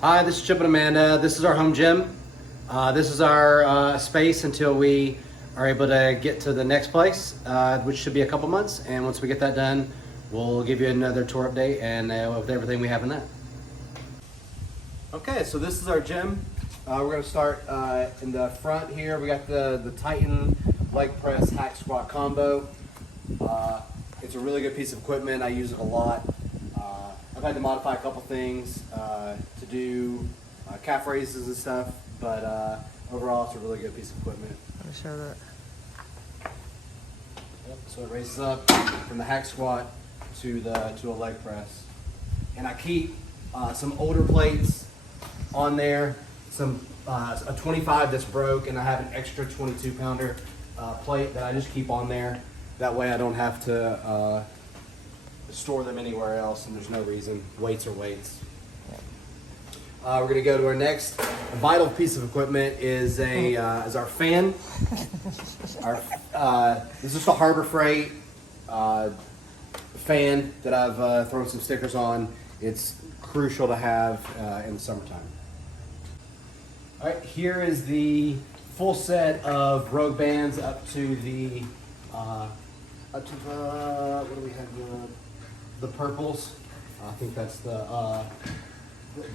Hi, this is Chip and Amanda. This is our home gym. This is our space until we are able to get to the next place, which should be a couple months. And once we get that done, we'll give you another tour update and with everything we have in that. Okay, so this is our gym. We're going to start in the front here. We got the Titan leg press hack squat combo. It's a really good piece of equipment. I use it a lot. I've had to modify a couple things to do calf raises and stuff, but overall it's a really good piece of equipment. Let me show that. Yep, so it raises up from the hack squat to a leg press. And I keep some older plates on there, a 25 that's broke, and I have an extra 22 pounder plate that I just keep on there. That way I don't have to store them anywhere else, and there's no reason. Weights are weights. We're going to go to our next vital piece of equipment is our fan. This is the Harbor Freight fan that I've thrown some stickers on. It's crucial to have in the summertime. All right, here is the full set of Rogue bands up to the what do we have? The purples. I think that's the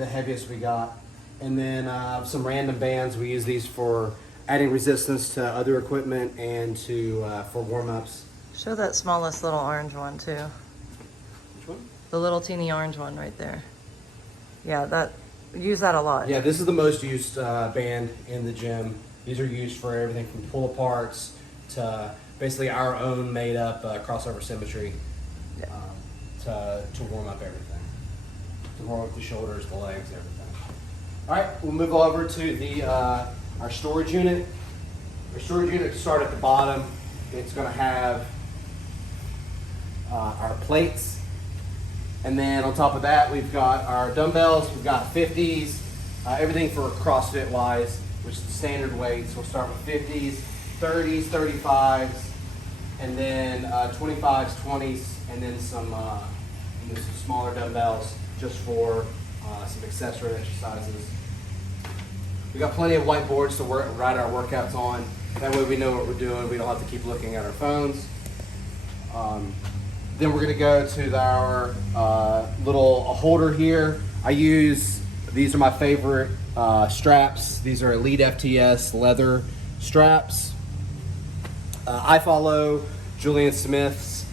heaviest we got. And then some random bands. We use these for adding resistance to other equipment and for warm-ups. Show that smallest little orange one too. Which one? The little teeny orange one right there. Yeah, use that a lot. Yeah, this is the most used band in the gym. These are used for everything from pull aparts to basically our own made up crossover symmetry. Yeah. To warm up everything. To warm up the shoulders, the legs, everything. All right, we'll move over to our storage unit. Our storage unit start at the bottom. It's going to have our plates, and then on top of that, we've got our dumbbells. We've got 50s, everything for CrossFit wise, which is the standard weights. We'll start with 50s, 30s, 35s, and then 25s, 20s, and then some smaller dumbbells just for some accessory exercises. We got plenty of whiteboards to write our workouts on. That way we know what we're doing. We don't have to keep looking at our phones. Then we're gonna go to our little holder here. These are my favorite straps. These are Elite FTS leather straps. I follow Julian Smith's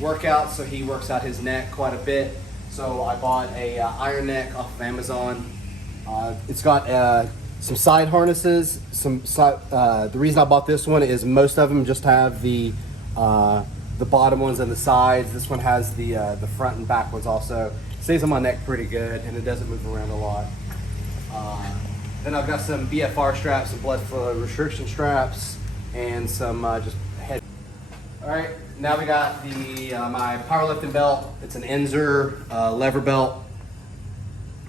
workouts, so he works out his neck quite a bit. So I bought a iron neck off of Amazon. It's got some side harnesses. The reason I bought this one is most of them just have the bottom ones and the sides. This one has the front and back ones also. Stays on my neck pretty good, and it doesn't move around a lot. Then I've got some BFR straps, some blood flow restriction straps, and some just head. All right, now we got my powerlifting belt. It's an Enzur lever belt.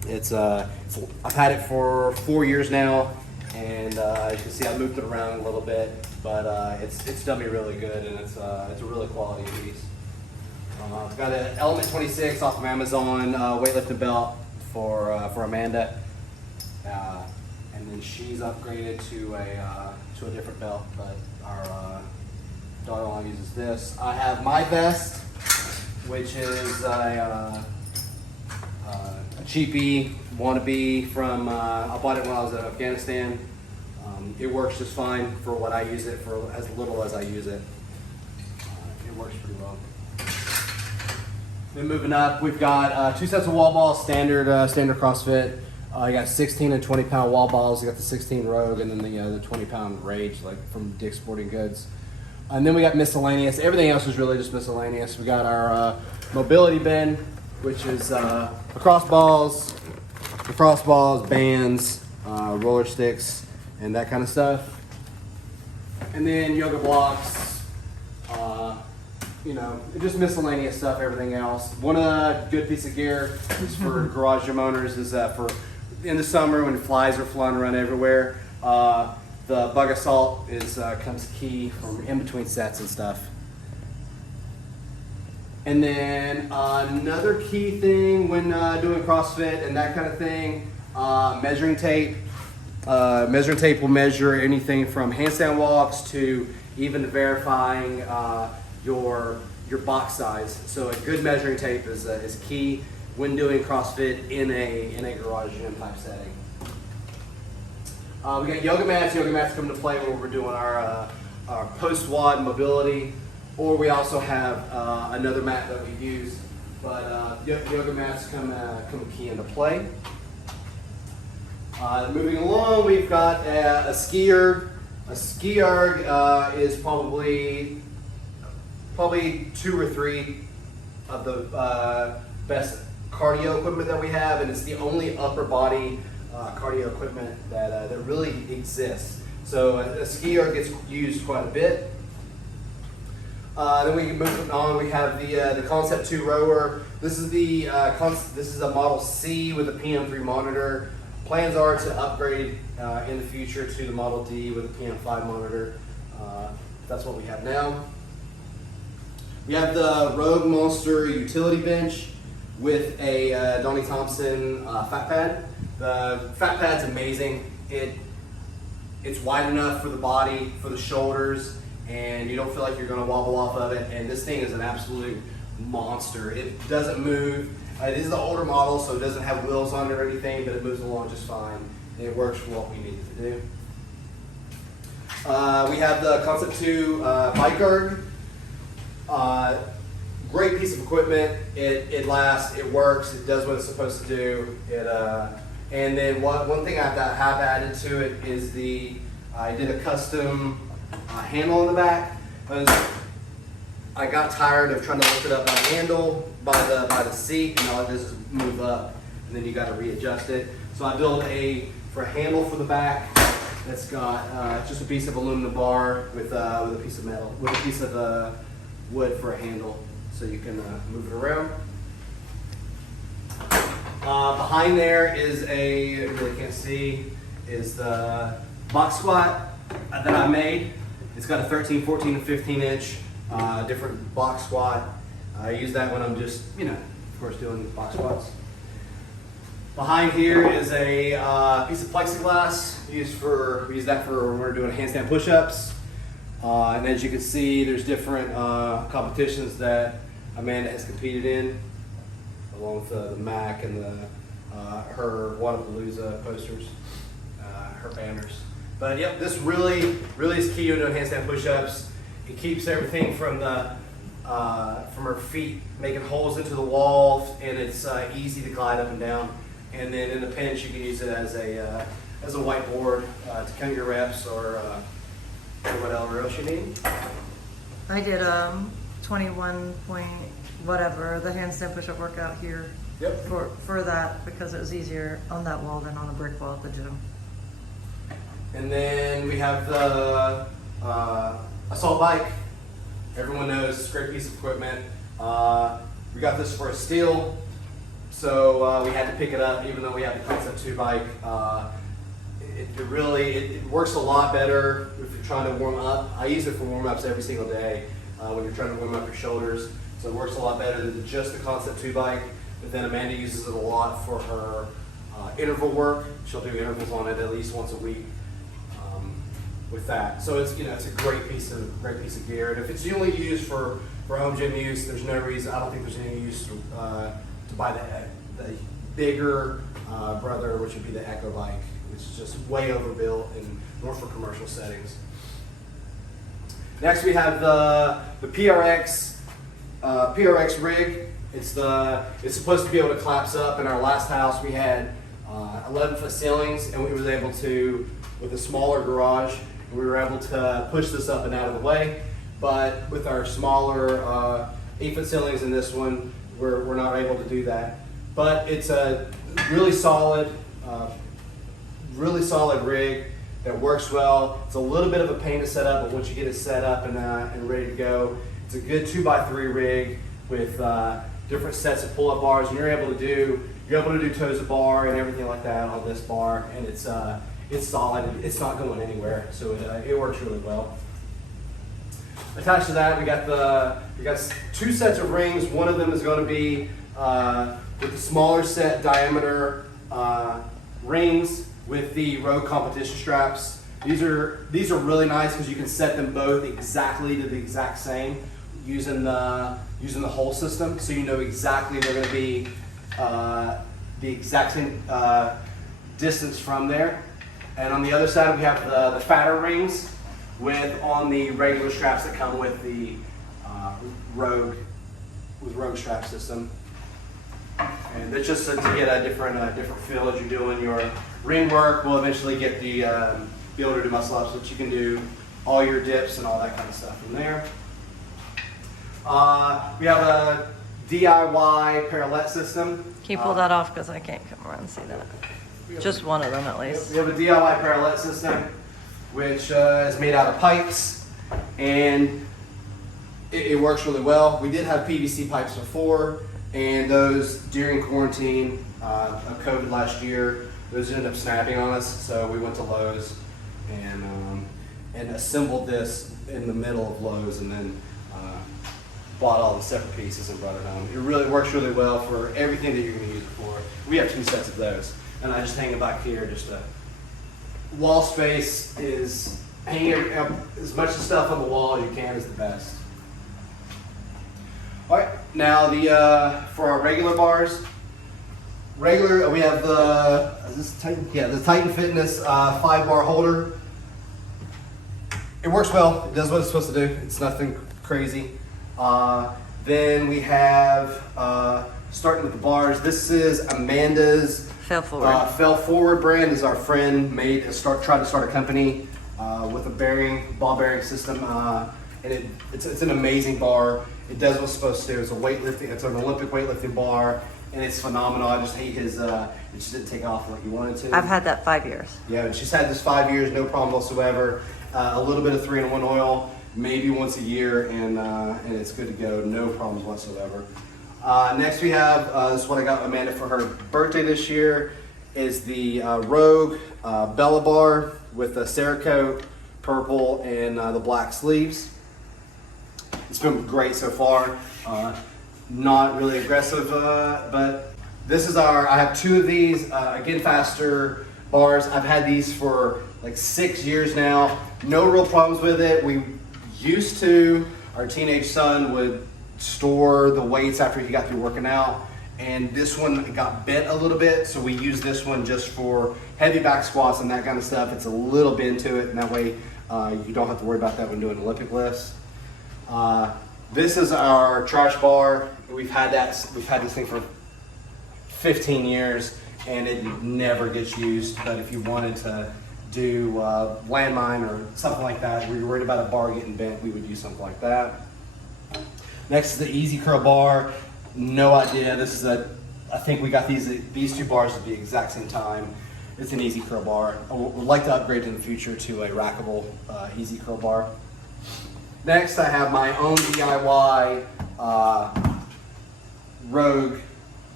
I've had it for 4 years now, and as you can see, I moved it around a little bit, but it's done me really good, and it's a really quality piece. I've got an Element 26 off of Amazon weightlifting belt for Amanda, and then she's upgraded to a different belt, but our daughter-in-law uses this. I have my vest, which is a cheapie wannabe from, I bought it when I was in Afghanistan. It works just fine for what I use it for, as little as I use it. It works pretty well. Then moving up, we've got 2 sets of wall balls, standard CrossFit. You got 16 and 20 pound wall balls. You got the 16 Rogue and then the 20 pound Rage, like from Dick's Sporting Goods. And then we got miscellaneous. Everything else is really just miscellaneous. We got our mobility bin, which is lacrosse balls, bands, roller sticks, and that kind of stuff. And then yoga blocks, just miscellaneous stuff, everything else. One good piece of gear is for garage gym owners is for in the summer when flies are flying around everywhere. The bug assault comes key from in between sets and stuff. And then another key thing when doing CrossFit and that kind of thing, measuring tape. Measuring tape will measure anything from handstand walks to even verifying your box size. So a good measuring tape is key when doing CrossFit in a garage gym type setting. We got yoga mats. Yoga mats come into play when we're doing our post-WOD mobility, or we also have another mat that we use. But yoga mats come key into play. Moving along, we've got a ski erg. A ski erg is probably 2 or 3 of the best cardio equipment that we have, and it's the only upper body cardio equipment that really exists. So a ski erg gets used quite a bit. Then we can move on. We have the Concept 2 rower. This is this is a Model C with a PM3 monitor. Plans are to upgrade in the future to the Model D with a PM5 monitor. That's what we have now. We have the Rogue Monster utility bench with a Donnie Thompson fat pad. The fat pad's amazing. It's wide enough for the body, for the shoulders, and you don't feel like you're going to wobble off of it. And this thing is an absolute monster. It doesn't move. It is the older model, so it doesn't have wheels on it or anything, but it moves along just fine. And it works for what we need it to do. We have the Concept 2 bike erg. Great piece of equipment. It lasts. It works. It does what it's supposed to do. And then one thing I have added to it is I did a custom handle in the back. I got tired of trying to lift it up by the handle, by the seat, and all it does is move up, and then you got to readjust it. So I built for a handle for the back that's got just a piece of aluminum bar with a piece of metal, with a piece of wood for a handle, so you can move it around. Behind there is you really can't see, is the box squat that I made. It's got a 13, 14, and 15 inch different box squat. I use that when I'm just, of course, doing box squats. Behind here is a piece of plexiglass. We use that for when we're doing handstand push-ups. And as you can see, there's different competitions that Amanda has competed in, along with the MAC and her Wadapalooza posters, her banners. But yep, this really is key to doing handstand push-ups. It keeps everything from her feet, making holes into the wall, and it's easy to glide up and down. And then in the pinch, you can use it as a whiteboard to count your reps or whatever else you need. I did 21 point whatever, the handstand push-up workout here. Yep. For that, because it was easier on that wall than on a brick wall at the gym. And then we have the assault bike. Everyone knows it's a great piece of equipment. We got this for a steal, so we had to pick it up even though we have the Concept 2 bike. It works a lot better if you're trying to warm up. I use it for warm-ups every single day when you're trying to warm up your shoulders. So it works a lot better than just the Concept 2 bike. But then Amanda uses it a lot for her interval work. She'll do intervals on it at least once a week with that. So it's it's a great piece of gear. And if it's only used for home gym use, there's no reason. I don't think there's any use to buy the bigger brother, which would be the Echo bike, which is just way overbuilt and more for commercial settings. Next we have the PRX rig. It's supposed to be able to collapse up. In our last house we had 11-foot ceilings, and we were able to, with a smaller garage, we were able to push this up and out of the way. But with our smaller 8-foot ceilings in this one, we're not able to do that. But it's a really solid rig that works well. It's a little bit of a pain to set up, but once you get it set up and ready to go, it's a good 2x3 rig with different sets of pull-up bars, and you're able to do toes to bar and everything like that on this bar, and it's solid. It's not going anywhere, so it works really well. attached to that, we got 2 sets of rings. One of them is going to be with the smaller set diameter rings with the Rogue competition straps. These are really nice because you can set them both exactly to the exact same using the hole system, so you know exactly they're going to be the exact same distance from there. And on the other side, we have the fatter rings on the regular straps that come with the Rogue strap system. And it's just to get a different feel as you're doing your ring work. We'll eventually get the be able to do muscle ups, so that you can do all your dips and all that kind of stuff from there. We have a DIY parallel system. Can you pull that off, because I can't come around and see that? Just one of them at least. We have a DIY parallel system, which is made out of pipes, and it works really well. We did have PVC pipes before, and those during quarantine of COVID last year, those ended up snapping on us. So we went to Lowe's and assembled this in the middle of Lowe's, and then bought all the separate pieces and brought it home. It really works really well for everything that you're going to use it for. We have 2 sets of those, and I just hang it back here. Just a wall space is hanging as much stuff on the wall as you can is the best. All right, now for our regular bars, we have the the Titan Fitness 5-bar holder. It works well. It does what it's supposed to do. It's nothing crazy. Then we have starting with the bars. This is Amanda's Fell Forward. Fell Forward brand. Is our friend tried to start a company with a ball bearing system, and it's an amazing bar. It does what's supposed to do. It's an Olympic weightlifting bar, and it's phenomenal. I just hate his. It just didn't take off like he wanted to. I've had that 5 years. Yeah, she's had this 5 years, no problem whatsoever. A little bit of 3-in-1 oil, maybe once a year, and it's good to go. No problems whatsoever. Next we have this is what I got Amanda for her birthday this year. Is the Rogue Bella bar with the Cerakote purple and the black sleeves. It's been great so far. Not really aggressive, but this is I have 2 of these Again Faster bars. I've had these for like 6 years now. No real problems with it. We used to, our teenage son would store the weights after he got through working out, and this one got bent a little bit, so we use this one just for heavy back squats and that kind of stuff. It's a little bend to it, and that way you don't have to worry about that when doing Olympic lifts. This is our trash bar. We've had this thing for 15 years, and it never gets used. But if you wanted to do landmine or something like that, where you're worried about a bar getting bent, we would use something like that. Next is the Easy Curl bar. No idea. I think we got these 2 bars at the exact same time. It's an Easy Curl bar. I would like to upgrade in the future to a rackable Easy Curl bar. Next, I have my own DIY Rogue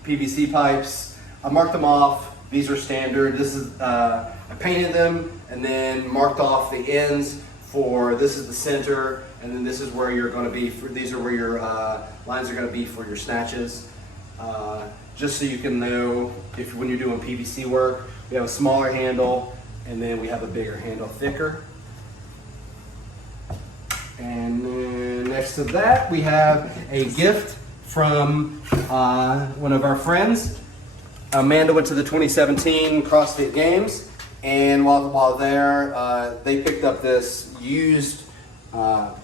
PVC pipes. I marked them off. These are standard. This is I painted them and then marked off the ends for this is the center, and then this is where you're going to be. These are where your lines are going to be for your snatches. Just so you can know when you're doing PVC work, we have a smaller handle, and then we have a bigger handle, thicker. And then next to that, we have a gift from one of our friends. Amanda went to the 2017 CrossFit Games, and while there, they picked up this used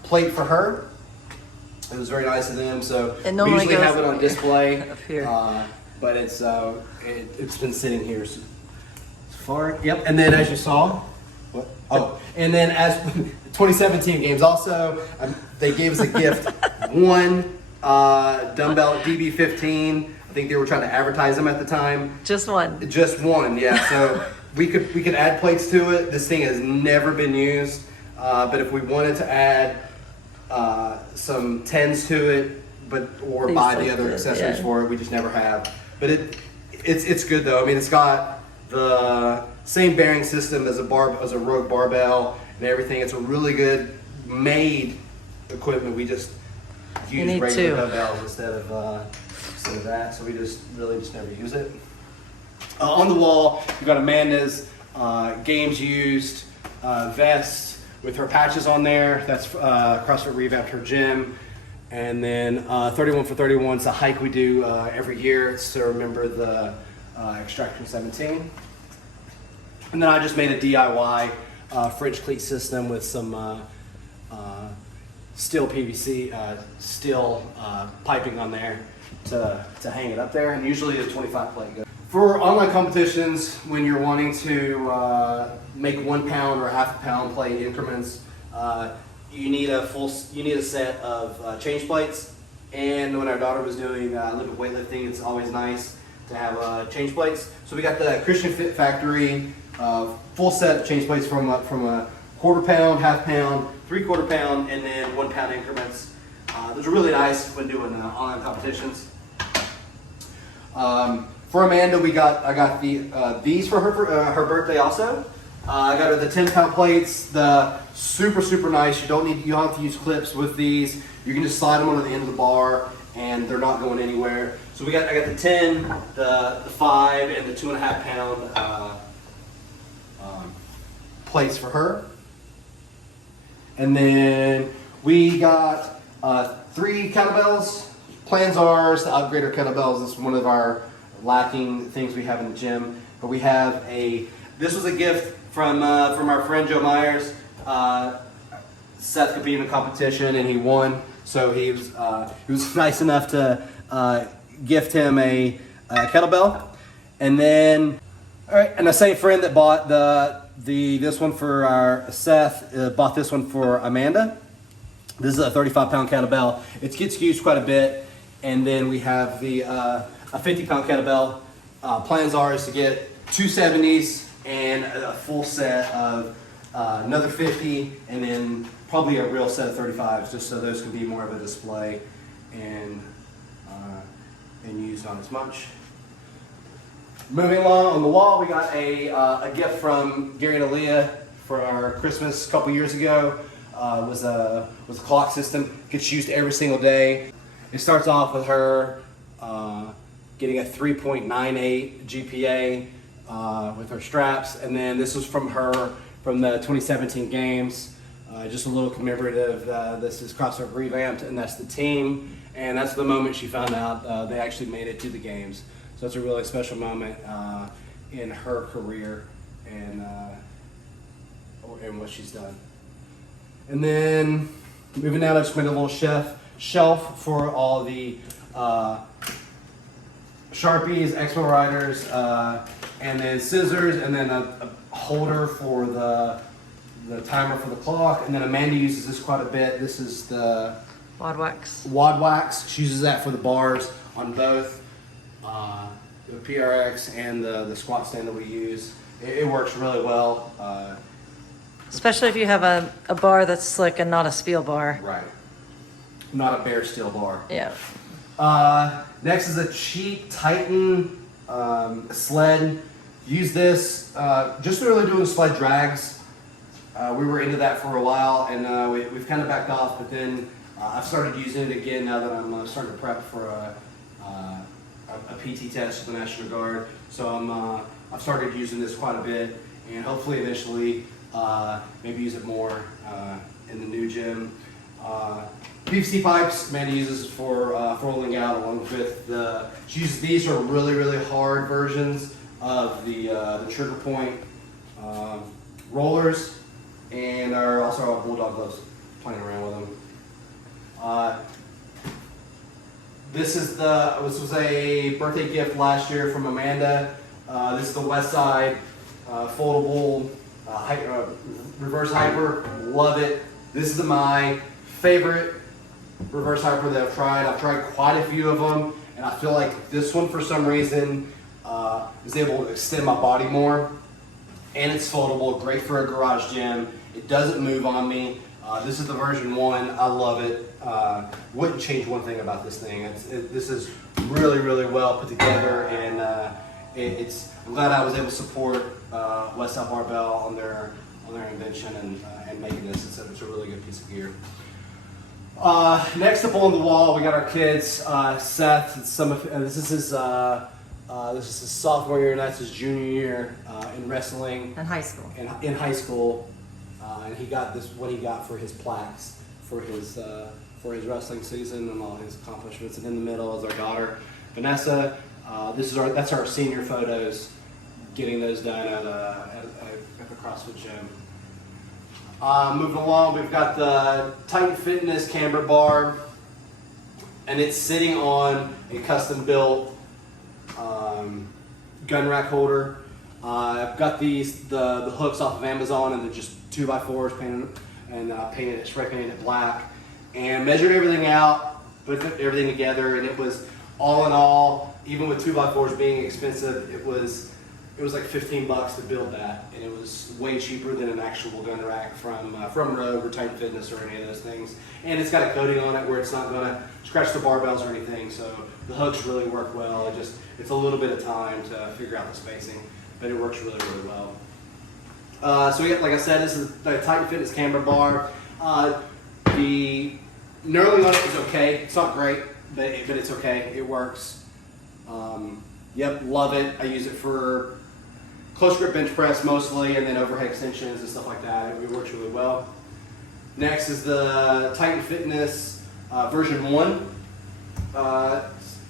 plate for her. It was very nice of them. So It we normally usually goes have it on display, up here. but it's been sitting here so far. Yep. And then as you saw, what? Oh, and then as 2017 games also, they gave us a gift. One dumbbell DB15. I think they were trying to advertise them at the time. Just one. Just one, yeah. So we could add plates to it. This thing has never been used, but if we wanted to add some tens to it, or These buy like the other this, accessories yeah. for it, we just never have. But it's good though. I mean, it's got the same bearing system as a Rogue barbell and everything. It's a really good made equipment. We just use need regular two. dumbbells instead of that. So we just never use it. On the wall, we've got Amanda's games used vest with her patches on there. That's CrossFit revamped her gym. And then 31 for 31 is a hike we do every year. It's to remember the Extraction 17. And then I just made a DIY French cleat system with some steel PVC, steel piping on there to hang it up there. And usually a 25 plate goes. For online competitions, when you're wanting to make 1 pound or half a pound plate increments, you need a set of change plates. And when our daughter was doing a little bit of weightlifting, it's always nice to have change plates. So we got the Christian Fit Factory full set of change plates from a quarter pound, half pound, 3/4 pound, and then 1 pound increments. Those are really nice when doing online competitions. For Amanda, I got these for her birthday also. I got her the 10-pound plates, the super nice. You don't have to use clips with these. You can just slide them onto the end of the bar, and they're not going anywhere. So I got the 10, the 5, and the 2.5 pound plates for her. And then we got 3 kettlebells. Plans are to upgrade our kettlebells. This is one of our lacking things we have in the gym. But we have this was a gift from our friend Joe Myers. Seth competed in a competition and he won. So he was nice enough to gift him a kettlebell. And then, all right, and the same friend that bought this one for our Seth bought this one for Amanda. This is a 35-pound kettlebell. It gets used quite a bit. And then we have a 50-pound kettlebell. Plans are is to get 2 70s and a full set of another 50, and then probably a real set of 35s, just so those can be more of a display and used not as much. Moving along on the wall, we got a gift from Gary and Aaliyah for our Christmas a couple years ago. Was a clock system. Gets used every single day. It starts off with her getting a 3.98 GPA with her straps, and then this was from the 2017 games. Just a little commemorative. This is CrossFit Revamped, and that's the team, and that's the moment she found out they actually made it to the games. So it's a really special moment in her career and what she's done. And then moving down, I just made a little shelf for all the Sharpies, Expo Riders, and then scissors, and then a holder for the timer for the clock. And then Amanda uses this quite a bit. This is the Wad Wax. Wad Wax. She uses that for the bars on both the PRX and the squat stand that we use. It works really well. Especially if you have a bar that's slick and not a Spiel bar. Right. Not a bare steel bar. Yeah. Next is a cheap Titan sled. Use this just really doing sled drags. We were into that for a while, and we've kind of backed off, but then I've started using it again now that I'm starting to prep for a PT test for the National Guard. So I've started using this quite a bit, and hopefully eventually maybe use it more in the new gym. PVC pipes, Amanda uses for rolling out, along with she uses these are really hard versions of the trigger point rollers, and also our Bulldog gloves, playing around with them. This was a birthday gift last year from Amanda. This is the Westside foldable reverse hyper. Love it. This is my favorite reverse hyper that I've tried. I've tried quite a few of them, and I feel like this one for some reason is able to extend my body more. And it's foldable, great for a garage gym. It doesn't move on me. This is the version 1. I love it. Wouldn't change one thing about this thing. This is really well put together, and I'm glad I was able to support Westside Barbell on their invention and making this. It's a really good piece of gear. Next up on the wall, we got our kids. Seth, this is his sophomore year, and that's his junior year in wrestling. In high school. In high school, and he got what he got for his plaques for his wrestling season and all his accomplishments. And in the middle is our daughter Vanessa. That's our senior photos, getting those done at the CrossFit gym. Moving along, we've got the Titan Fitness camber bar, and it's sitting on a custom built gun rack holder. I've got the hooks off of Amazon, and they're just 2x4s painted and spray painted it black, and measured everything out, put everything together, and it was all in all, even with 2x4s being expensive, it was like $15 to build that, and it was way cheaper than an actual gun rack from Rogue or Titan Fitness or any of those things. And it's got a coating on it where it's not going to scratch the barbells or anything, so the hooks really work well. It's a little bit of time to figure out the spacing, but it works really, really well. So yeah, like I said, this is the Titan Fitness camber bar. The knurling on it is okay. It's not great, but it's okay. It works. Yep, love it. I use it for close grip bench press mostly, and then overhead extensions and stuff like that. It works really well. Next is the Titan Fitness version 1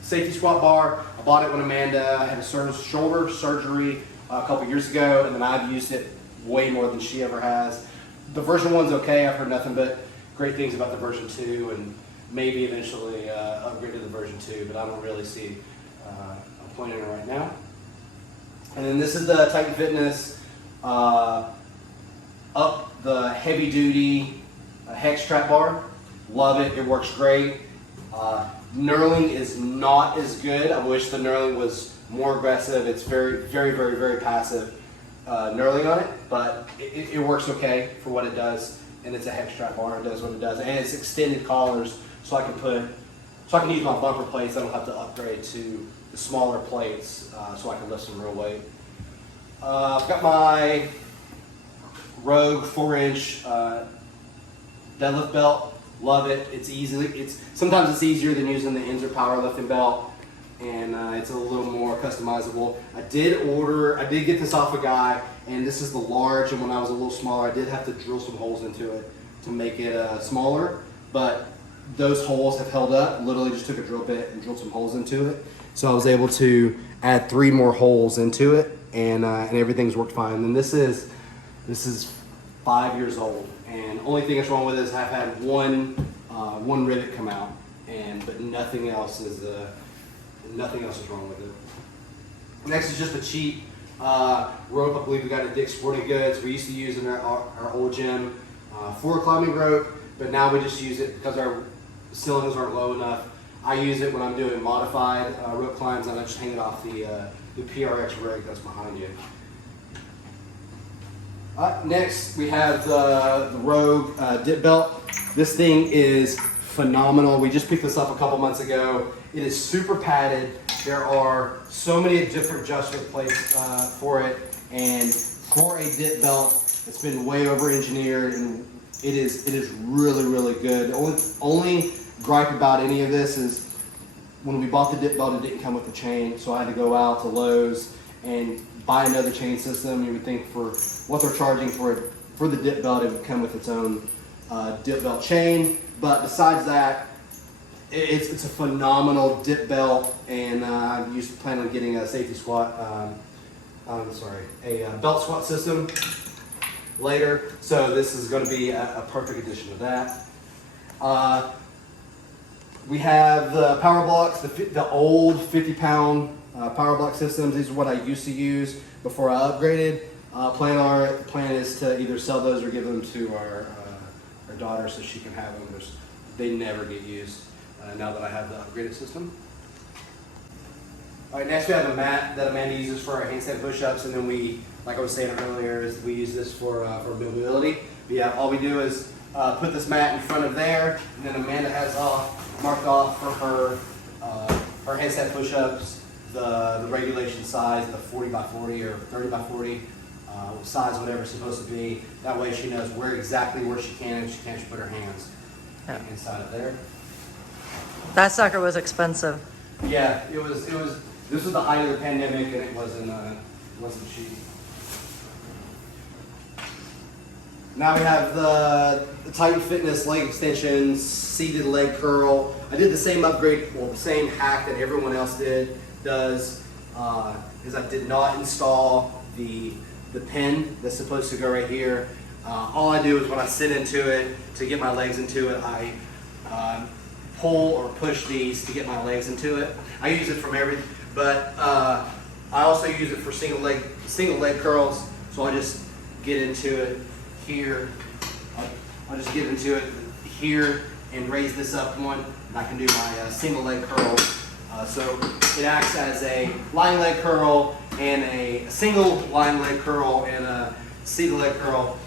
safety squat bar. I bought it when Amanda had a shoulder surgery a couple years ago, and then I've used it way more than she ever has. The version 1's okay. I've heard nothing but great things about the version 2, and maybe eventually upgrade to the version 2, but I don't really see a point in it right now. And then this is the Titan Fitness up the heavy duty hex trap bar. Love it. It works great. Knurling is not as good. I wish the knurling was more aggressive. It's very, very, very, very passive knurling on it, but it works okay for what it does. And it's a hex trap bar. It does what it does, and it's extended collars, so I can use my bumper plates. I don't have to upgrade to the smaller plates, so I can lift some real weight. I've got my Rogue 4-inch deadlift belt. Love it. It's easy. Sometimes it's easier than using the Inzer powerlifting belt, and it's a little more customizable. I did get this off a guy, and this is the large. And when I was a little smaller, I did have to drill some holes into it to make it smaller, but those holes have held up. Literally just took a drill bit and drilled some holes into it. So I was able to add 3 more holes into it, and everything's worked fine. And this is 5 years old, and only thing that's wrong with it is I've had one rivet come out, but nothing else is wrong with it. Next is just a cheap rope. I believe we got at Dick's Sporting Goods. We used to use in our old gym for climbing rope, but now we just use it because our ceilings aren't low enough. I use it when I'm doing modified rope climbs, and I just hang it off the PRX rig that's behind you. Next, we have the Rogue dip belt. This thing is phenomenal. We just picked this up a couple months ago. It is super padded. There are so many different adjustment plates for it, and for a dip belt, it's been way over engineered, and it is really, really good. The only gripe about any of this is when we bought the dip belt, it didn't come with the chain, so I had to go out to Lowe's and buy another chain system. You would think for what they're charging for the dip belt, it would come with its own dip belt chain. But besides that, it's a phenomenal dip belt, and I plan on getting a safety squat. A belt squat system later. So this is going to be a perfect addition to that. We have the power blocks, the old 50-pound power block systems. These are what I used to use before I upgraded. Plan is to either sell those or give them to our daughter so she can have them. They never get used now that I have the upgraded system. All right, next we have a mat that Amanda uses for our handstand push-ups, and then we, like I was saying earlier, is we use this for mobility. But yeah, all we do is put this mat in front of there, and then Amanda has marked off for her handstand push-ups the regulation size, the 40x40 or 30x40 size, whatever it's supposed to be. That way she knows exactly where she can, and she can't put her hands. Yeah. inside of there. That sucker was expensive. Yeah, it was. This was the height of the pandemic, and it wasn't cheap. Now we have the Titan Fitness leg extensions, seated leg curl. I did the same upgrade, well, the same hack that everyone else does, is I did not install the pin that's supposed to go right here. All I do is when I sit into it to get my legs into it, I pull or push these to get my legs into it. I use it from everything, but I also use it for single leg curls. So I just get into it here. I'll just get into it here and raise this up one, and I can do my single leg curl. So it acts as a lying leg curl and a single lying leg curl and a seated leg curl.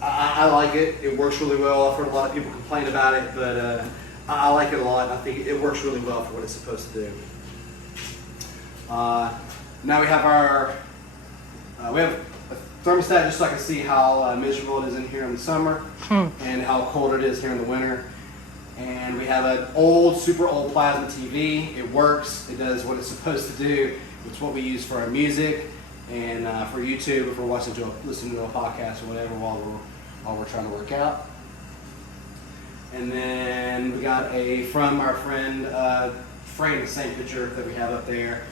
I like it. It works really well. I've heard a lot of people complain about it, but I like it a lot. I think it works really well for what it's supposed to do. Now we have our we have a thermostat just so I can see how miserable it is in here in the summer and how cold it is here in the winter. And we have an super old plasma TV. It works. It does what it's supposed to do. It's what we use for our music and for YouTube if we're listening to a podcast or whatever while we're trying to work out. And then we got from our friend, frame the same picture that we have up there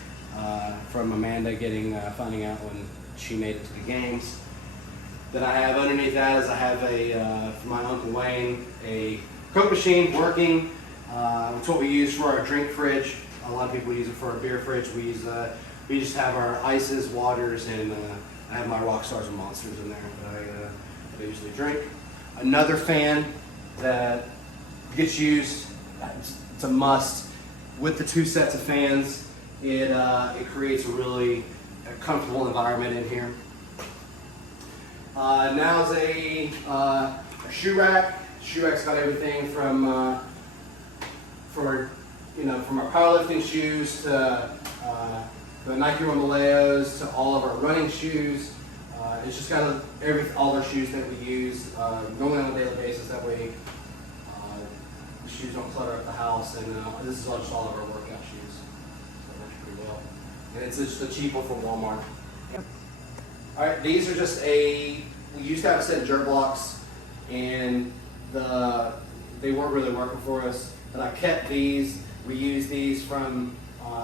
from Amanda finding out when she made it to the games. Then I have underneath that is I have from my Uncle Wayne, a Coke machine working. It's what we use for our drink fridge. A lot of people use it for our beer fridge. We just have our ices, waters, and I have my rock stars and monsters in there that I usually drink. Another fan that gets used, it's a must. With the two sets of fans, it creates a really comfortable environment in here. Now is a shoe rack. Shoe rack's got everything from our powerlifting shoes to the Nike Run Maleos to all of our running shoes. It's just got all our shoes that we use normally on a daily basis. That way, the shoes don't clutter up the house. And this is just all of our workout shoes. So it works pretty well. And it's just a cheap one from Walmart. All right, these are we used to have a set of jerk blocks, and they weren't really working for us. But I kept these. We used these from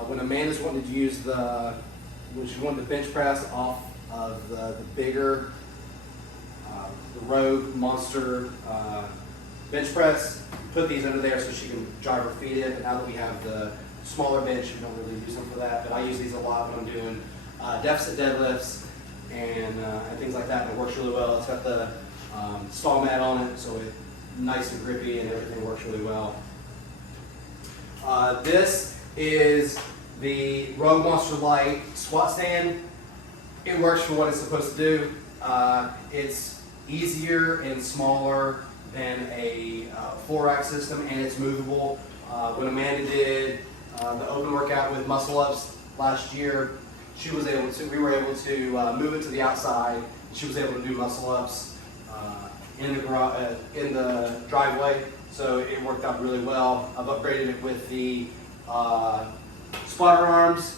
when Amanda's wanted to use when she wanted to bench press off of the bigger, the Rogue Monster bench press. Put these under there so she can drive her feet in. But now that we have the smaller bench, we don't really use them for that. But I use these a lot when I'm doing deficit deadlifts and things like that. And it works really well. It's got the stall mat on it, so it's nice and grippy and everything works really well. This is the Rogue Monster Light squat stand. It works for what it's supposed to do. It's easier and smaller than a floor rack system, and it's movable. When Amanda did the open workout with muscle ups last year, we were able to move it to the outside. She was able to do muscle ups in the driveway, so it worked out really well. I've upgraded it with the spotter arms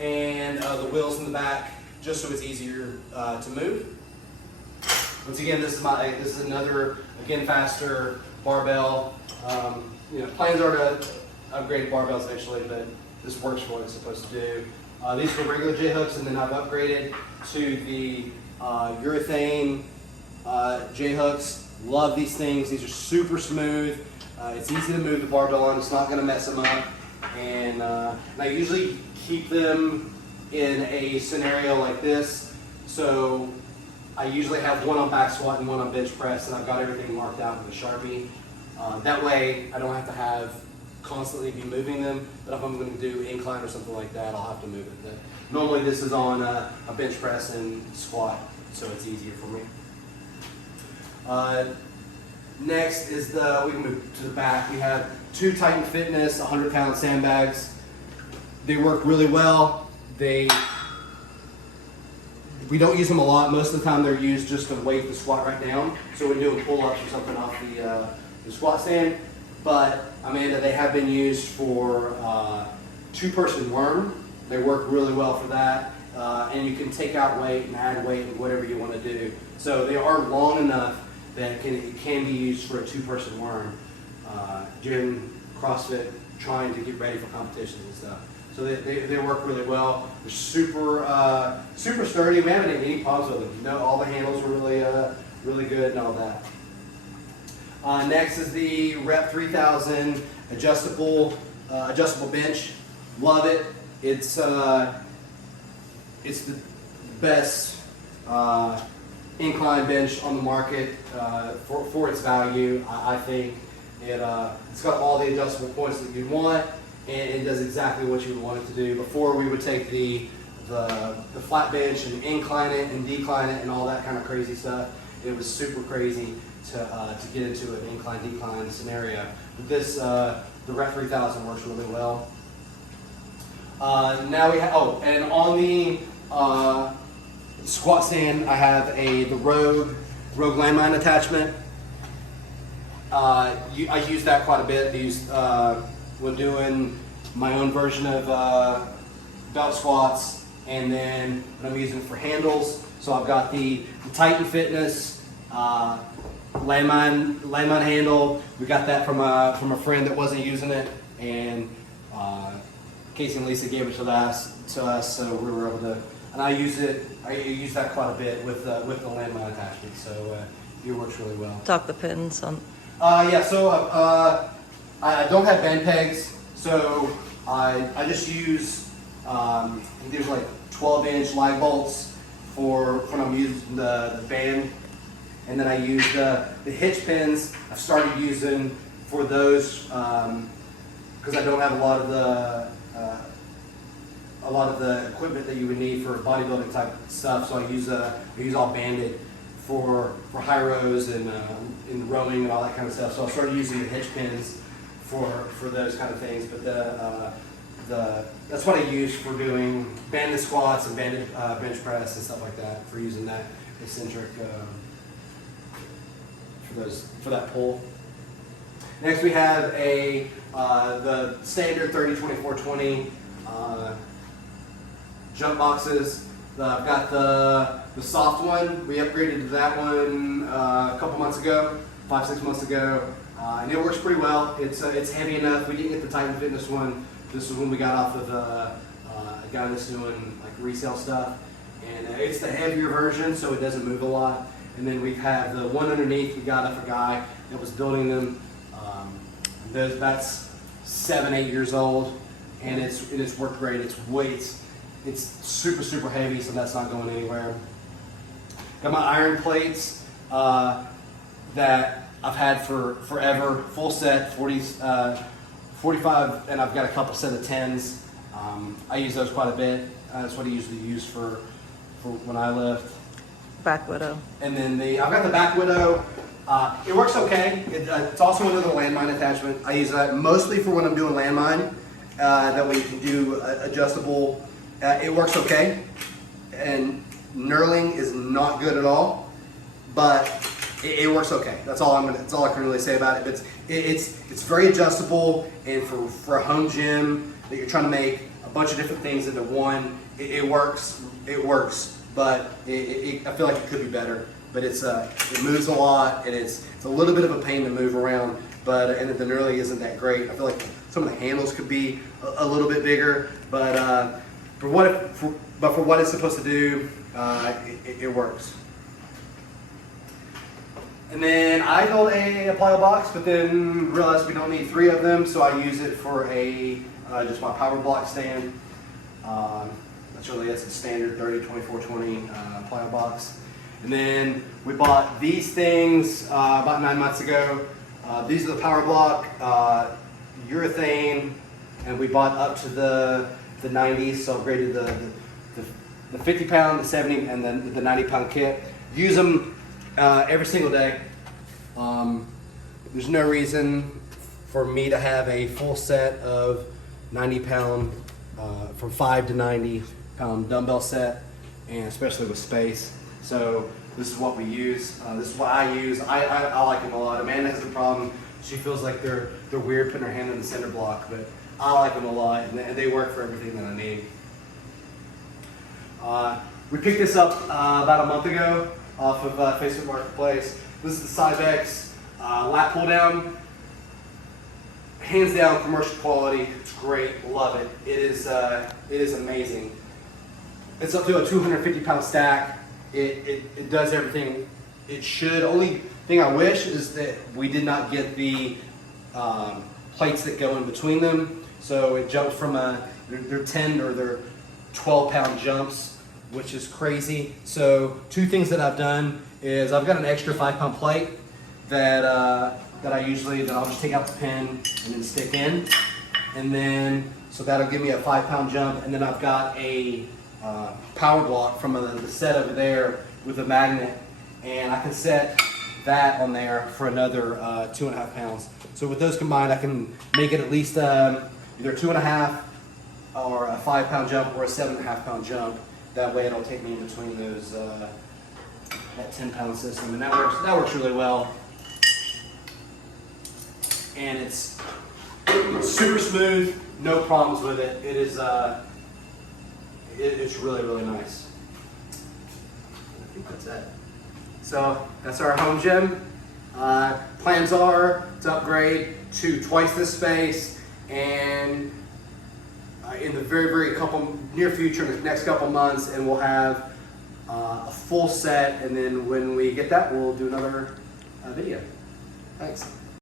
and the wheels in the back, just so it's easier to move. Once again, this is another faster barbell. Plans are to upgrade barbells eventually, but this works for what it's supposed to do. These are regular J hooks, and then I've upgraded to the urethane J hooks. Love these things. These are super smooth. It's easy to move the barbell on. It's not going to mess them up. And I usually keep them in a scenario like this. So I usually have one on back squat and one on bench press, and I've got everything marked out with a Sharpie. That way I don't have to constantly be moving them, but if I'm going to do incline or something like that, I'll have to move it. But normally this is on a bench press and squat, so it's easier for me. Next is we can move to the back. We have two Titan Fitness 100-pound sandbags. They work really well. We don't use them a lot. Most of the time they're used just to weight the squat right down. So when doing pull-ups or something off the squat stand, but Amanda, they have been used for two-person worm. They work really well for that, and you can take out weight and add weight and whatever you want to do. So they are long enough that it can be used for a two-person worm during CrossFit, trying to get ready for competitions and stuff. So they work really well. They're super super sturdy. We haven't had any problems with them. No, all the handles were really good and all that. Next is the Rep 3000 adjustable bench. Love it. It's the best incline bench on the market for its value. I think it's got all the adjustable points that you want, and it does exactly what you would want it to do. Before, we would take the flat bench and incline it and decline it and all that kind of crazy stuff. It was super crazy to get into an incline-decline scenario. But this, the Rep 3000 works really well. Now we have, and on the squat stand, I have the Rogue landmine attachment. I use that quite a bit. When doing my own version of belt squats, and then when I'm using it for handles. So I've got the Titan Fitness landmine handle. We got that from a friend that wasn't using it, and Casey and Lisa gave it to us, so we were able to. And I use that quite a bit with the landmine attachment. So it works really well. Talk the pins on. Yeah, so I don't have bend pegs, so I just use, there's like 12-inch lag bolts for when I'm using the band, and then I use the hitch pins. I've started using for those because I don't have a lot of the equipment that you would need for bodybuilding type stuff, so I use all banded for high rows and in rowing and all that kind of stuff. So I started using the hitch pins for those kind of things. But that's what I use for doing banded squats and banded bench press and stuff like that, for using that eccentric for that pull. Next we have the standard 30-24-20 jump boxes. I've got the soft one. We upgraded to that one a couple months ago, 5-6 months ago, and it works pretty well. It's heavy enough. We didn't get the Titan Fitness one. This is when we got off of a guy that's doing like resale stuff, and it's the heavier version, so it doesn't move a lot. And then we have the one underneath. We got off a guy that was building them. That's 7-8 years old, and it's worked great. It's super, super heavy, so that's not going anywhere. Got my iron plates that I've had for forever, full set, 45, and I've got a couple set of 10s. I use those quite a bit. That's what I usually use for when I lift. Back Widow. And then I've got the Back Widow. It works okay. It's also another landmine attachment. I use that mostly for when I'm doing landmine. That way you can do adjustable. It works okay, and knurling is not good at all, but it works okay. That's all I can really say about it. But it's very adjustable, and for a home gym that you're trying to make a bunch of different things into one, it works. It works, but I feel like it could be better. But it moves a lot, and it's a little bit of a pain to move around. But and the knurling isn't that great. I feel like some of the handles could be a little bit bigger, but. For what it's supposed to do, it works. And then I built a plyo box, but then realized we don't need 3 of them, so I use it for just my power block stand. It's a standard 30-24-20 plyo box. And then we bought these things about 9 months ago. These are the power block urethane, and we bought up to the 90s, so upgraded the 50 pound, the 70, and then the 90 pound kit. Use them every single day. There's no reason for me to have a full set of 90 pound, from 5 to 90 pound dumbbell set, and especially with space. So this is what we use. This is what I use. I like them a lot. Amanda has a problem She feels like they're weird putting her hand in the center block, but I like them a lot, and they work for everything that I need. We picked this up about a month ago off of Facebook Marketplace. This is the Cybex lat pull down. Hands down, commercial quality. It's great. Love it. It is amazing. It's up to a 250-pound stack. It does everything it should. Only thing I wish is that we did not get the plates that go in between them. So it jumps from they're 10 or they're 12-pound jumps, which is crazy. So two things that I've done is I've got an extra 5-pound plate that I'll just take out the pin and then stick in, and then so that'll give me a 5-pound jump. And then I've got a power block from the set over there with a magnet, and I can set that on there for another 2.5 pounds. So with those combined, I can make it at least either 2.5 or a 5-pound jump or a 7.5-pound jump. That way it'll take me in between those that 10-pound system, and that works really well. And it's super smooth, no problems with it. It is it's really, really nice. I think that's it. So that's our home gym. Plans are to upgrade to twice this space, and in the very near future, in the next couple months, and we'll have a full set. And then when we get that, we'll do another video. Thanks.